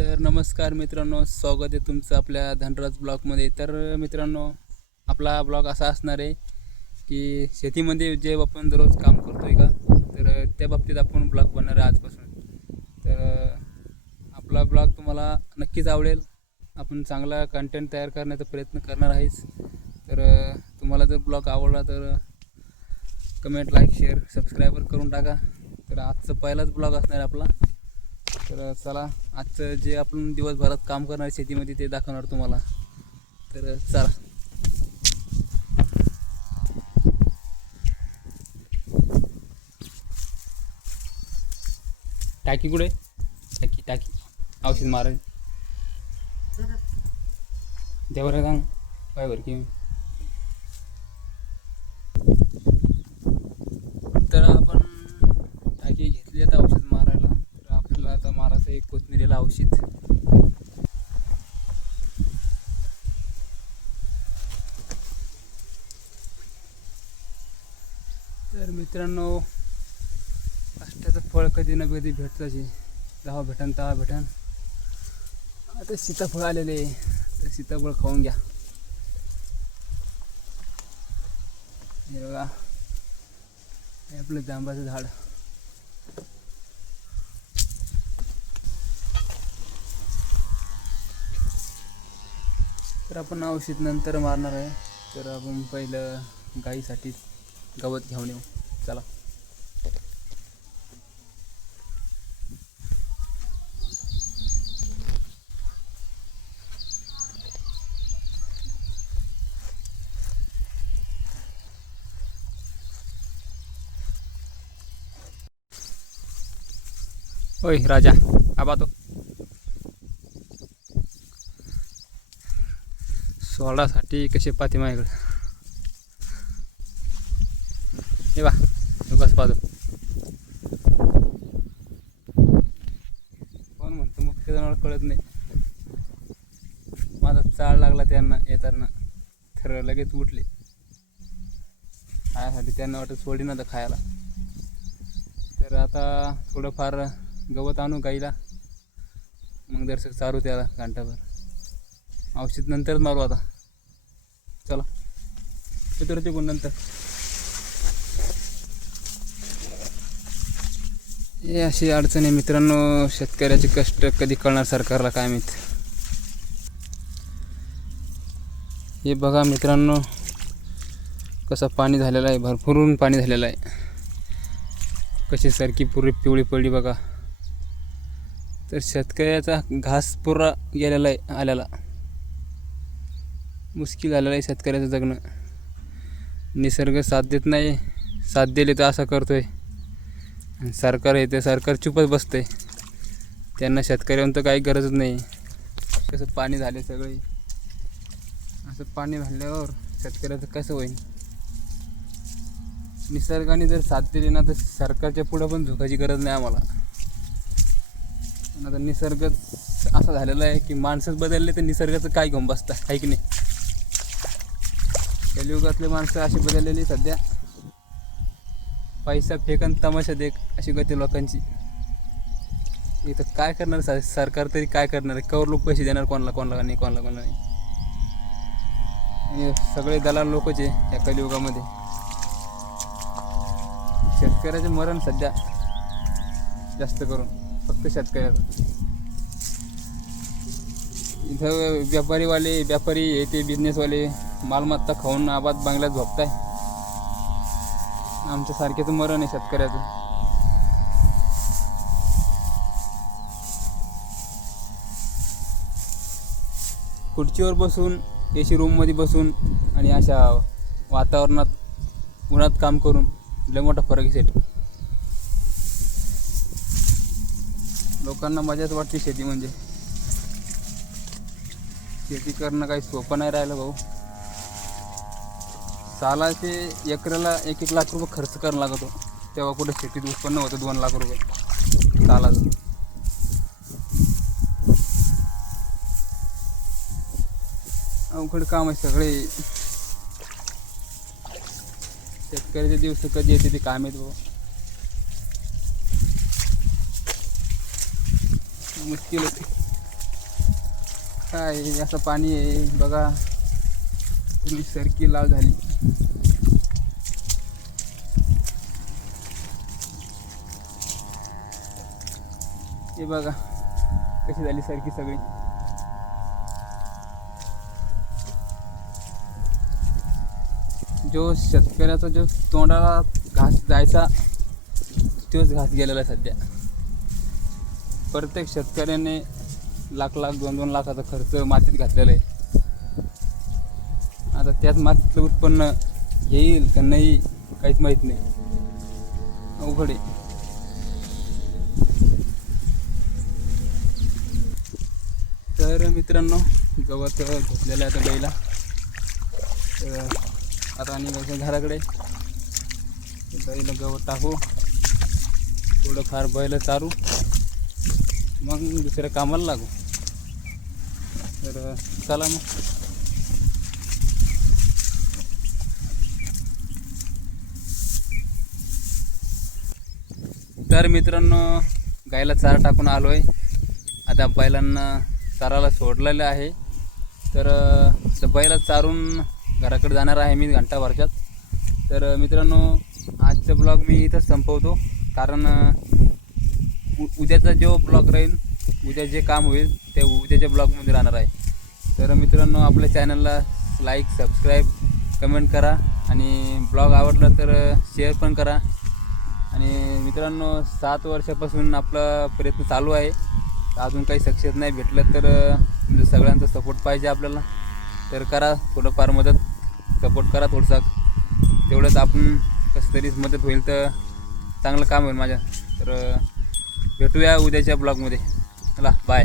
तर नमस्कार मित्रांनो स्वागत आहे तुमचं आपल्या धनराज ब्लॉगमध्ये. तर मित्रांनो आपला ब्लॉग असा असणार आहे की शेतीमध्ये जे आपण दररोज काम करतो आहे का तर त्या बाबतीत आपण ब्लॉग बनणार आहे आजपासून. तर आपला ब्लॉग तुम्हाला नक्कीच आवडेल. आपण चांगला कंटेंट तयार करण्याचा प्रयत्न करणार आहेच तर तुम्हाला जर ब्लॉग आवडला तर कमेंट लाईक शेअर सबस्क्रायबर करून टाका. तर आजचा पहिलाच ब्लॉग असणार आहे आपला. तर चला आजचं जे आपण दिवसभरात काम करणार शेतीमध्ये ते दाखवणार तुम्हाला. तर चला. टाकी कुठे? टाकी टाकी. औषध मारायला. देवर सांग काय बरं की. तर आपण टाकी घेतली आता औषध मारायला तर आपल्याला आता मारायचं एक कोथमिरीला औषध. तर मित्रांनो अष्टाचं फळ कधी ना कधी भेटतंच आहे दहा भेटन तहा भेटन. आता सीताफळ आलेले आहे. तर सीताफळ खाऊन घ्या. हे बघा. हे आपलं जांबाचं झाड. तर आपण औषध नंतर मारणार आहे. तर आपण पहिलं गाईसाठी गवत घेऊन येऊ. चला. ओय राजा आबा तो. सोडासाठी कसे पाती माझ्याकडे? हे बा कसं पाहतो. कोण म्हणतो मग ते जनावर कळत नाही. माझा चाळ लागला त्यांना येताना. तर लगेच उठले. खायासाठी त्यांना वाटत सोडी ना खायला. तर आता थोडंफार गवत आणू गाईला. मग दर्शक चारू त्याला घंटाभर. औषध नंतरच मारू आता. चला. येतो रे नंतर. हे अशी अडचण आहे मित्रांनो शेतकऱ्याचे कष्ट कधी कळणार सरकारला काय माहीत. हे बघा मित्रांनो कसं पाणी झालेलं आहे भरपूरून पाणी झालेलं आहे. कशी सारखी पुरी पिवळी पडली बघा. तर शेतकऱ्याचा घास पुरा गेलेला आहे आल्याला मुश्किल झालेलं आहे शेतकऱ्याचं जगणं. निसर्ग साथ देत नाही साथ दिली तर असं करतो आणि सरकार आहे ते सरकार चुपच बसतं आहे त्यांना शेतकऱ्यांना तर काही गरजच नाही. कसं पाणी झाले सगळे. असं पाणी झाल्यावर शेतकऱ्याचं कसं होईल? निसर्गाने जर साथ दिली ना तर सरकारच्या पुढं पण झुकायची गरज नाही आम्हाला. आता निसर्ग असा झालेला आहे की माणसंच बदलले तर निसर्गाचं काय घेऊन बसतं आहे की नाही? कलियुगातले माणसं अशी बदललेली सध्या. पैसा फेकन तमाशा देख अशी गती लोकांची. इथं काय करणार सरकार तरी काय करणार? आहे कवर लोक पैसे देणार कोणाला कोणाला नाही कोणाला कोणाला नाही. सगळे दलाल लोकच आहे या कलियुगामध्ये. शेतकऱ्याचे मरण सध्या जास्त करून फक्त शेतकऱ्याचं. इथं व्यापारीवाले व्यापारी हे ते बिझनेसवाले मालमत्ता खाऊन आबाद बांगल्यात झोपताय? आमच्यासारख्याचं मरण आहे शेतकऱ्याचं. खुर्चीवर बसून ए सी रूममध्ये बसून आणि अशा वातावरणात उन्हात काम करून लय मोठा फरक आहे सेट लोकांना मजाच वाटते शेती म्हणजे. शेती करणं काही सोपं नाही राहिलं भाऊ. सालाचे एकराला एक एक लाख रुपये खर्च करावा लागतो. तेव्हा कुठे शेतीत उत्पन्न होतं दोन लाख रुपये. सालाचं. अवघड काम आहे सगळे. शेतकऱ्याचे दिवस कधी येते ते काम येत भाऊ मुश्किल होते. काय असं पाणी आहे बघा. पूर्ण सरकी लाल झाली. हे बघा कशी झाली सरकी सगळी. जो शेतकऱ्याचा जो तोंडाला घास जायचा तोच घास गेलेला आहे सध्या. प्रत्येक शेतकऱ्याने लाख लाख दोन दोन लाखाचा खर्च मातीत घातलेला आहे. त्यात मातीतलं उत्पन्न येईल का नाही काहीच माहीत नाही. अवघड आहे. तर मित्रांनो गवत घेतलेलं आहे आता बैला. तर आता निघायचं घराकडे बैल गवत टाकू थोडंफार बैल चारू. मग दुसऱ्या कामाला लागू. तर चला मग. तर मित्रांनो गायला चारा टाकून आलो आहे आता बैलांना चाराला सोडलेलं आहे. तर बैला चारून घराकडे जाणार आहे मी घंटाभरच्यात तर मित्रांनो आजचा ब्लॉग मी इथंच संपवतो. कारण उ उद्याचा जो ब्लॉग राहील उद्या जे काम होईल ते उद्याच्या ब्लॉगमध्ये राहणार आहे. तर मित्रांनो आपल्या चॅनलला लाईक सबस्क्राईब कमेंट करा. आणि ब्लॉग आवडला तर शेअर पण करा. आणि मित्रांनो सात वर्षापासून आपला प्रयत्न चालू आहे. अजून काही सक्सेस नाही भेटलं तर म्हणजे सगळ्यांचा सपोर्ट पाहिजे आपल्याला. तर करा थोडंफार मदत सपोर्ट करा थोडसा. तेवढंच आपण कसं तरी मदत होईल तर चांगलं काम होईल माझ्या. तर भेटूया उद्याच्या ब्लॉगमध्ये चला बाय